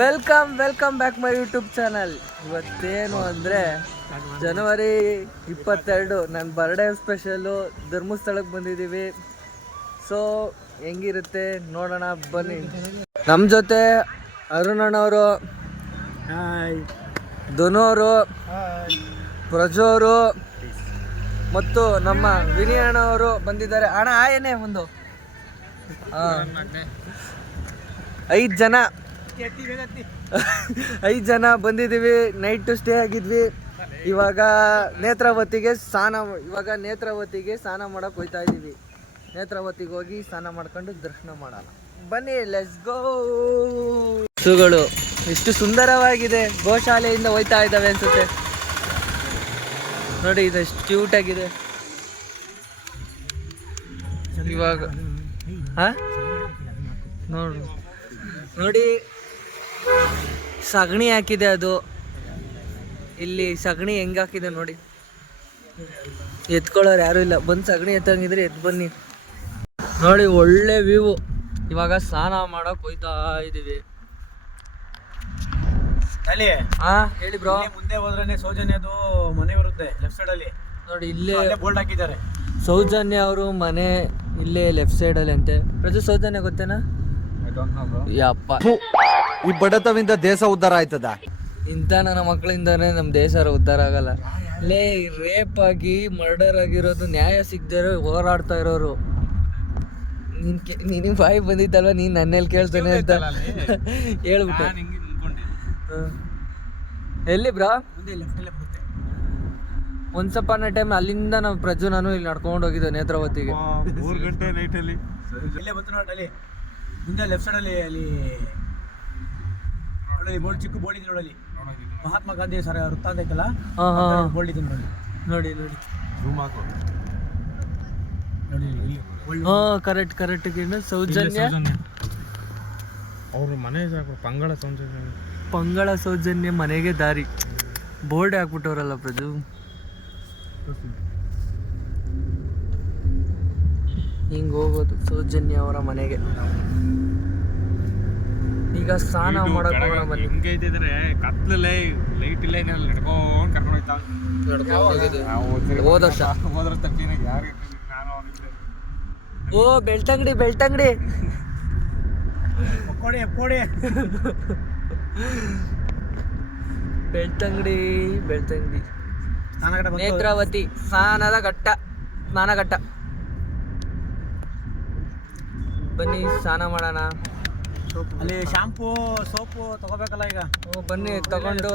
Welcome back my YouTube channel. ಇವತ್ತೇನು ಅಂದರೆ ಜನವರಿ 22 ನನ್ನ ಬರ್ಡೇ ಸ್ಪೆಷಲು ಧರ್ಮಸ್ಥಳಕ್ಕೆ ಬಂದಿದ್ದೀವಿ. ಸೊ ಹೆಂಗಿರುತ್ತೆ ನೋಡೋಣ ಬನ್ನಿ. ನಮ್ಮ ಜೊತೆ ಅರುಣಣ್ಣವರು, ಧನುವರು, ಪ್ರಜೋರು ಮತ್ತು ನಮ್ಮ ವಿನಯ್ ಅಣ್ಣವರು ಬಂದಿದ್ದಾರೆ. ಅಣ್ಣ ಏನೇ ಒಂದು 5 ಜನ ಬಂದಿದ್ದೀವಿ. ನೈಟು ಸ್ಟೇ ಆಗಿದ್ವಿ. ಇವಾಗ ನೇತ್ರಾವತಿಗೆ ಸ್ನಾನ ಮಾಡೋಕೆ ಹೋಗ್ತಾ ಇದ್ದೀವಿ. ನೇತ್ರಾವತಿಗೆ ಹೋಗಿ ಸ್ನಾನ ಮಾಡ್ಕೊಂಡು ದರ್ಶನ ಮಾಡೋಣ ಬನ್ನಿ. Let's go. ಹಸುಗಳು ಎಷ್ಟು ಸುಂದರವಾಗಿದೆ. ಗೋಶಾಲೆಯಿಂದ ಹೋಯ್ತಾ ಇದ್ದಾವೆ ಅನ್ಸುತ್ತೆ ನೋಡಿ. ಇದೆಷ್ಟು ಕ್ಯೂಟ್ ಆಗಿದೆ. ಇವಾಗ ನೋಡಿ ಸಗಣಿ ಹಾಕಿದೆ. ಅದು ಇಲ್ಲಿ ಸಗಣಿ ಹೆಂಗೆ ಹಾಕಿದೆ ನೋಡಿ. ಎತ್ಕೊಳ್ಳೋರು ಯಾರು ಇಲ್ಲ. ಬಂದು ಸಗಣಿ ಎತ್ತಂಗಿದ್ರೆ ಎತ್ತು ಬನ್ನಿ. ನೋಡಿ ಒಳ್ಳೆ ವ್ಯೂ. ಇವಾಗ ಸ್ನಾನ ಮಾಡಕ್ ಹೋಯ್ತಾ ಇದೀವಿ. ಹೇಳಿ ಬ್ರೋ. ಮುಂದೆ ಹೋದ್ರೆ ಸೌಜನ್ಯದು ಮನೆ ಬರುತ್ತೆ ಲೆಫ್ಟ್ ಸೈಡ್ ಅಲ್ಲಿ ನೋಡಿ. ಇಲ್ಲೇ ಬೋಲ್ಡ್ ಹಾಕಿದ್ದಾರೆ. ಸೌಜನ್ಯ ಅವರು ಮನೆ ಇಲ್ಲೇ ಲೆಫ್ಟ್ ಸೈಡ್ ಅಲ್ಲಿ ಅಂತೆ. ಪ್ರತಿ ಸೌಜನ್ಯ ಗೊತ್ತೇನಾ? ಯಪ್ಪ, ಈ ಬಡತವಿಂದ ದೇಶ ಉದ್ಧಾರ ಆಯ್ತದ. ಇಂಥ ನನ್ನ ಮಕ್ಕಳಿಂದಾನೇ ನಮ್ಮ ದೇಶ ಉದ್ಧಾರ ಆಗಲ್ಲ. ರೇಪ್ ಆಗಿ ಮರ್ಡರ್ ಆಗಿರೋದು ನ್ಯಾಯ ಸಿಗದೆ ಹೋರಾಡ್ತಾ ಇರೋರು. ನಿನಗೆ ಬಾಯಿ ಬಂದಿತ್ತಲ್ವ, ನೀನು ನನ್ನೆಲ್ಲಿ ಕೇಳ್ತೇನೆ ಅಂತ ಹೇಳ್ಬಿಟ್ಟು. ಎಲ್ಲಿ ಬ್ರಾ? ಒನ್ಸ್ ಅಪಾನ್ ಎ ಟೈಮ್ ಅಲ್ಲಿಂದ ನಾವು ಪ್ರಜು ನಾನು ಇಲ್ಲಿ ನಡ್ಕೊಂಡು ಹೋಗಿದ್ದೆ ನೇತ್ರಾವತಿಗೆ. 3 ಗಂಟೆ ನೈಟ್ ಅಲ್ಲಿ ಇಲ್ಲೇ ಬಂತು ನೋಡಿ. ಮುಂದೆ ಲೆಫ್ಟ್ ಸೈಡ್ ಅಲ್ಲಿ ಅಲ್ಲಿ ನೋಡಿ ಬೋರ್ಡ್, ಚಿಕ್ಕ ಬೋರ್ಡ್ ಇದೆ ನೋಡಿ. ಮಹಾತ್ಮ ಗಾಂಧಿ ಸರ್ ವೃತ್ತ ಅಂತ ಐತಲ್ಲ, ಬೋರ್ಡ್ ಇದೆ ನೋಡಿ. ನೋಡಿ ನೋಡಿ ಜೂಮ್ ಹಾಕು ನೋಡಿ. ಕರೆಕ್ಟ್ ಸೌಜನ್ಯ ಅವ್ರ ಮನೆ ಪಂಗಳ ಸೌಜನ್ಯ ಮನೆಗೆ ದಾರಿ ಬೋರ್ಡ್ ಹಾಕ್ಬಿಟ್ಟವ್ರಲ್ಲ ಪ್ರಜು. ಹಿಂಗೆ ಹೋಗೋದು ಸೌಜನ್ಯ ಅವರ ಮನೆಗೆ. ಈಗ ಸ್ನಾನ ಮಾಡಕ್ ಹೋಗೋಣ ಬನ್ನಿ. ಹಿಂಗೈತಿದ್ರೆ ಕತ್ಲಲ್ಲೇ ಲೈಟ್ ಇಲ್ಲ ಏನಿಲ್ಲ, ನಡ್ಕೊಂಡು ಕರ್ಕೊಂಡು ಹೋದ ವರ್ಷ ಓ ಬೆಳ್ತಂಗಡಿ ನೇತ್ರಾವತಿ ಸ್ನಾನಘಟ್ಟ ಬನ್ನಿ ಸ್ನಾನ ಮಾಡೋಣ. ಅಲ್ಲಿ ಶಾಂಪೂ ಸೋಪು ತಗೋಬೇಕಲ್ಲ ಈಗ. ಬನ್ನಿ ತಗೊಂಡು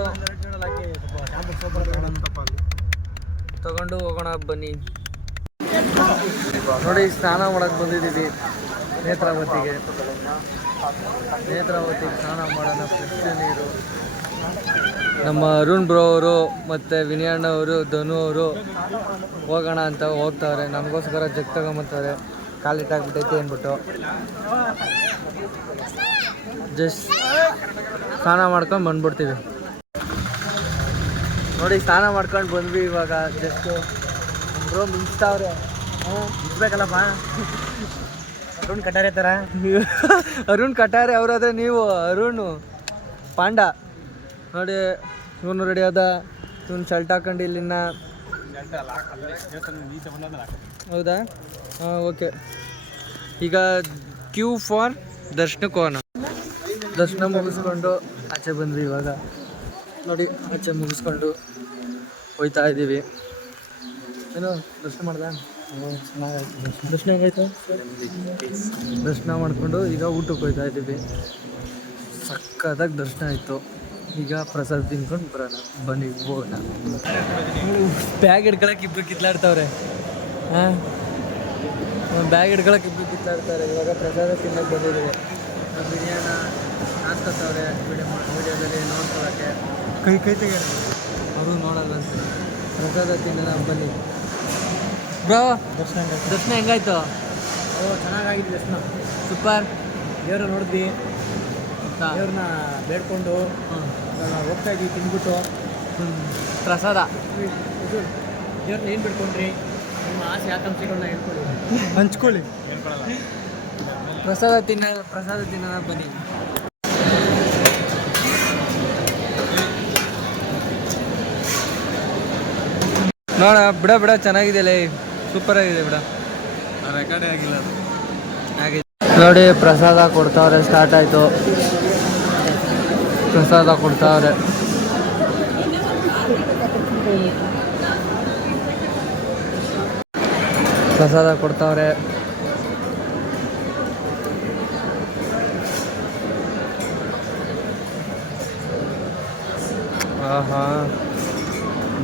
ಹೋಗೋಣ ಬನ್ನಿ. ನೋಡಿ ಸ್ನಾನ ಮಾಡಕ್ಕೆ ಬಂದಿದ್ದೀವಿ ನೇತ್ರಾವತಿಗೆ ಸ್ನಾನ ಮಾಡೋಣ. ಫ್ರೆಶ್ ನೀರು. ನಮ್ಮ ಅರುಣ್ ಬ್ರೋ ಅವರು ಮತ್ತು ವಿನಯಣ್ಣ ಅವರು, ಧನು ಅವರು ಹೋಗೋಣ ಅಂತ ಹೋಗ್ತಾರೆ. ನಮಗೋಸ್ಕರ ಜಗ್ ತಗೊಂಬರ್ತಾರೆ. ಕಾಲಿಟ್ಟಾಗ್ಬಿಟ್ಟೈತೆ ಅಂದ್ಬಿಟ್ಟು ಜಸ್ಟ್ ಸ್ನಾನ ಮಾಡ್ಕೊಂಡು ಬಂದ್ಬಿಡ್ತೀವಿ. ನೋಡಿ ಸ್ನಾನ ಮಾಡ್ಕೊಂಡು ಬಂದ್ವಿ. ಇವಾಗ ಜಸ್ಟು ಬ್ರೋ ಮಿಂಚ್ತಾವ್ರೆ. ಇರ್ಬೇಕಲ್ಲಪ್ಪ. ಅರುಣ್ ಕಟಾರೆ ಥರ. ಅರುಣ್ ಕಟಾರೆ ಅವರಾದ್ರೆ ನೀವು ಅರುಣ್ ಪಾಂಡ. ನೋಡಿ ಇವನು ರೆಡಿ ಆದ. ಇವನು ಶರ್ಟ್ ಹಾಕೊಂಡು ಇಲ್ಲಿನ. ಹೌದಾ? ಓಕೆ. ಈಗ ಕ್ಯೂ ಫಾರ್ ದರ್ಶನಕ್ಕೆ ಹೋಗೋಣ. ದರ್ಶನ ಮುಗಿಸ್ಕೊಂಡು ಆಚೆ ಬಂದ್ವಿ. ಇವಾಗ ನೋಡಿ ಆಚೆ ಮುಗಿಸ್ಕೊಂಡು ಹೋಯ್ತಾ ಇದ್ದೀವಿ. ಏನೋ ದರ್ಶನ ಮಾಡ್ದ? ದರ್ಶನ ಹೆಂಗಾಯ್ತು? ದರ್ಶನ ಮಾಡಿಕೊಂಡು ಈಗ ಊಟಕ್ಕೆ ಹೋಯ್ತಾ ಇದ್ದೀವಿ. ಸಕ್ಕತ್ತಾಗಿ ದರ್ಶನ ಆಯಿತು. ಈಗ ಪ್ರಸಾದ ತಿನ್ಕೊಂಡು ಬರೋಣ ಬನ್ನಿ ಹೋಗೋಣ. ಬ್ಯಾಗ್ ಹಿಡ್ಕೊಳಕ್ಕೆ ಇಬ್ಬರು ಕಿತ್ಲಾಡ್ತಾವ್ರೆ. ಬ್ಯಾಗ್ ಹಿಡ್ಕೊಳಕ್ಕೆ ಇಬ್ಬರು ಕಿತ್ಲಾಡ್ತಾರೆ. ಇವಾಗ ಪ್ರಸಾದ ತಿನ್ನಕ್ಕೆ ಬಂದಿದ್ದೀವಿ. ಬಿರಿಯಾನ ಹಾಕ್ಕೊತವ್ರೆ ವಿಡಿಯೋದಲ್ಲಿ ನೋಡ್ಕೊಳಕ್ಕೆ. ಕೈ ತೆಗೆ ಅವರು ನೋಡಲ್ಲ ಅಂತ. ಪ್ರಸಾದ ತಿನ್ನೋಣ ಬನ್ನಿ ಬ್ರೋ. ದರ್ಶನ ಹೆಂಗಾಯ್ತು? ಚೆನ್ನಾಗಾಗಿದೆ ದರ್ಶನ. ಸೂಪರ್. ದೇವ್ರ ನೋಡಿದ್ವಿ, ದೇವ್ರನ್ನ ಬೇಡ್ಕೊಂಡು ಹೋಗ್ತಾ ಇದ್ವಿ. ತಿಂದ್ಬಿಟ್ಟು ಪ್ರಸಾದ ದೇವ್ರನ್ನ ಏನು ಬಿಡ್ಕೊಂಡ್ರಿ? ನಿಮ್ಮ ಆಸೆ ಆಕಾಂಕ್ಷೆಗಳನ್ನ ಹಂಚ್ಕೊಳ್ಳಿ. ಪ್ರಸಾದ ತಿನ್ನೋಣ ಬನ್ನಿ. ನೋಡ ಬಿಡ ಬಿಡ ಚೆನ್ನಾಗಿದೆಯಲ್ಲ ಸೂಪರ್ ಆಗಿದೆ ಬಿಡ ರೆಕಾರ್ಡೇ ಆಗಿಲ್ಲ ಅದು. ಹಾಗೆ ನೋಡಿ ಪ್ರಸಾದ ಕೊಡ್ತಾವ್ರೆ, ಸ್ಟಾರ್ಟ್ ಆಯಿತು. ಪ್ರಸಾದ ಕೊಡ್ತಾವ್ರೆ. ಪ್ರಸಾದ ಕೊಡ್ತಾವ್ರೆ. ಆಹಾ,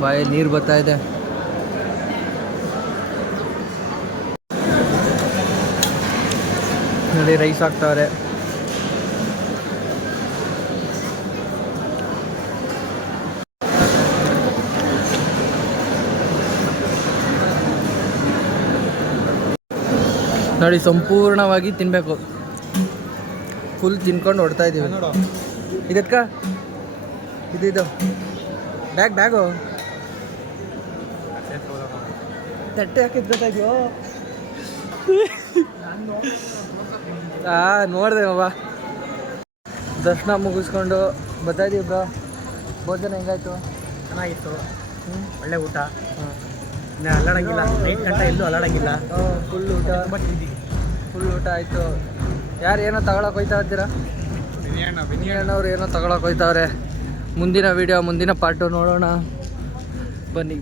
ಬಾಯಲ್ಲಿ ನೀರು ಬರ್ತಾ ಇದೆ. ನೋಡಿ ರೈಸ್ ಹಾಕ್ತಾವ್ರೆ. ನೋಡಿ ಸಂಪೂರ್ಣವಾಗಿ ತಿನ್ನಬೇಕು. ಫುಲ್ ತಿನ್ಕೊಂಡು ಹೊಡ್ತಾ ಇದ್ದೀವಿ. ಇದಕ್ಕ ಇದು ಬ್ಯಾಗು ತಟ್ಟೆ ಹಾಕಿದ್ ಗೊತ್ತಾಯ್ತು. ನೋಡಿದೆ ಬಾಬಾ. ದರ್ಶನ ಮುಗಿಸ್ಕೊಂಡು ಬರ್ತಾ ಇದೀವಿ ಬ್ರೋ. ಭೋಜನ ಹೆಂಗಾಯ್ತು? ಚೆನ್ನಾಗಿತ್ತು, ಒಳ್ಳೆ ಊಟ. ಇನ್ನು ಅಲ್ಲಾಡಂಗಿಲ್ಲ, ನೈಟ್ ಗಂಟ ಎಲ್ಲೂ ಅಲ್ಲಾಡಂಗಿಲ್ಲ. ಫುಲ್ ಊಟ, ತುಂಬ ತಿಂದಿ. ಫುಲ್ ಊಟ ಆಯಿತು. ಯಾರು ಏನೋ ತಗೊಳಕ್ಕೆ ಹೋಯ್ತಾ ಇದ್ದೀರಾ? ವಿನಿಯಣ್ಣವ್ರು ಏನೋ ತಗೊಳಕ್ಕೆ ಹೋಯ್ತಾವ್ರೆ. ಮುಂದಿನ ವಿಡಿಯೋ, ಮುಂದಿನ ಪಾರ್ಟು ನೋಡೋಣ ಬನ್ನಿ.